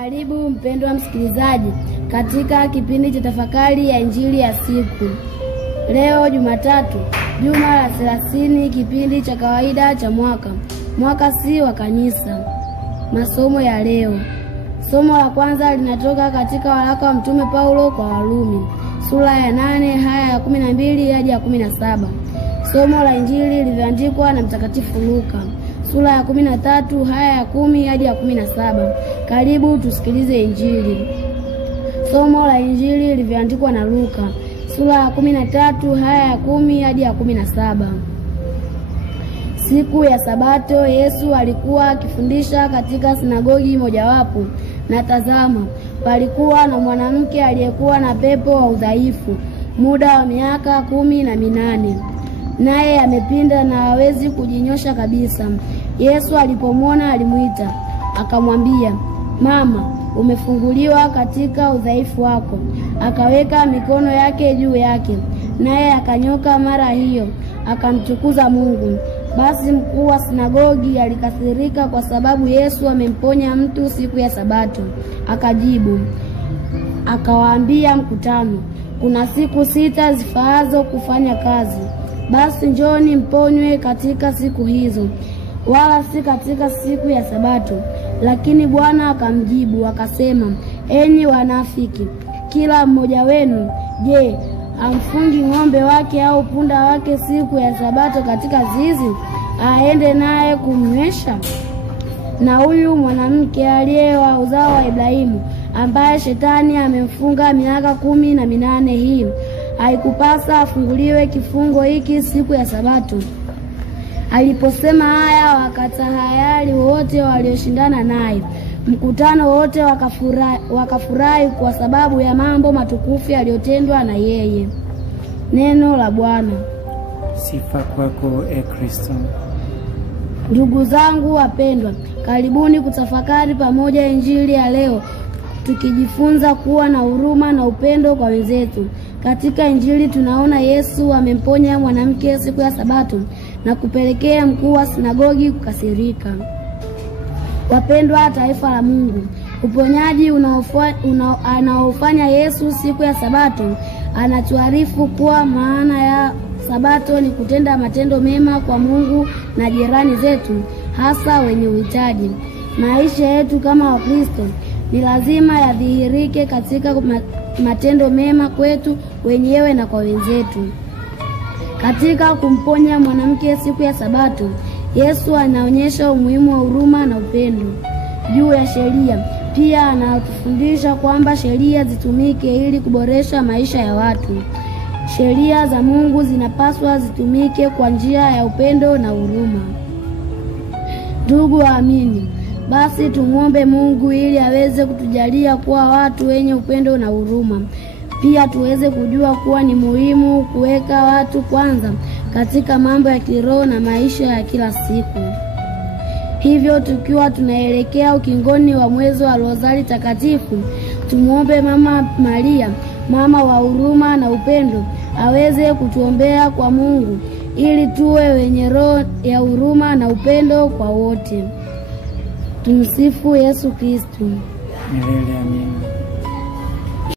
Karibu mpendwa msikilizaji katika kipindi cha tafakari ya Injili ya siku. Leo Jumatatu, juma la 30, kipindi cha kawaida cha mwaka C wa kanisa. Masomo ya leo. Somo la kwanza linatoka katika waraka wa Mtume Paulo kwa Warumi, sura ya 8 aya ya 12 hadi ya 17. Somo la Injili lilivyoandikwa na Mtakatifu Luka, sura ya 13 aya ya 10 hadi ya 17. Karibu tusikilize Injili. Somo la Injili lilivyoandikwa na Luka, sura ya 13 aya ya 10 hadi ya 17. Siku ya Sabato Yesu alikuwa akifundisha katika sinagogi mojawapo, na tazama, palikuwa na mwanamke aliyekuwa na pepo wa udhaifu muda wa miaka 18, naye amepinda na hawezi kujinyosha kabisa. Yesu alipomwona alimuita, akamwambia, "Mama, umefunguliwa katika udhaifu wako." Akaweka mikono yake juu yake, naye akanyoka mara hiyo, akamtukuza Mungu. Basi mkuu wa sinagogi alikasirika kwa sababu Yesu amemponya mtu siku ya Sabato. Akajibu, akawaambia mkutano, "Kuna siku 6 zifaazo kufanya kazi. Basi njoni mponywe katika siku hizo, wala si katika siku ya Sabato." Lakini Bwana akamjibu akasema, "Enyi wanafiki, kila mmoja wenu, je, amfungi ng'ombe wake au punda wake siku ya Sabato katika zizi, aende naye kumnywesha? Na huyu mwanamke aliye wa uzao wa Ibrahimu, ambaye shetani amemfunga miaka 18 hii, haikupasa afunguliwe kifungo hiki siku ya Sabato?" Aliposema haya, wakatahayari wote walioshindana naye. Mkutano wote wakafurahi kwa sababu ya mambo matukufu yaliyotendwa na yeye. Neno la Bwana. Sifa kwako, Kristo. Ndugu zangu wapendwa, karibuni kutafakari pamoja Injili ya leo, tukijifunza kuwa na huruma na upendo kwa wenzetu. Katika Injili tunaona Yesu amemponya mwanamke siku ya Sabato na kupelekea mkuu wa sinagogi kukasirika. Wapendwa taifa la Mungu, uponyaji anaofanya Yesu siku ya Sabato anatuarifu kuwa maana ya Sabato ni kutenda matendo mema kwa Mungu na jirani zetu, hasa wenye uhitaji. Maisha yetu kama Wakristo ni lazima yadhihirike katika matendo mema kwetu wenyewe na kwa wenzetu. Katika kumponya mwanamke siku ya Sabato, Yesu anaonyesha umuhimu wa huruma na upendo. Juu ya sheria, pia anatufundisha kwamba sheria zitumike ili kuboresha maisha ya watu. Sheria za Mungu zinapaswa zitumike kwa njia ya upendo na huruma. Ndugu waamini, basi tumuombe Mungu ili aweze kutujalia kuwa watu wenye upendo na huruma. Pia tuweze kujua kuwa ni muhimu kuweka watu kwanza katika mambo ya kiroho na maisha ya kila siku. Hivyo tukiwa tunaelekea ukingoni wa mwezi wa Rozari Takatifu, tumuombe Mama Maria, mama wa huruma na upendo, aweze kutuombea kwa Mungu ili tuwe wenye roho ya huruma na upendo kwa wote. Tumsifu Yesu Kristo. Milele amina.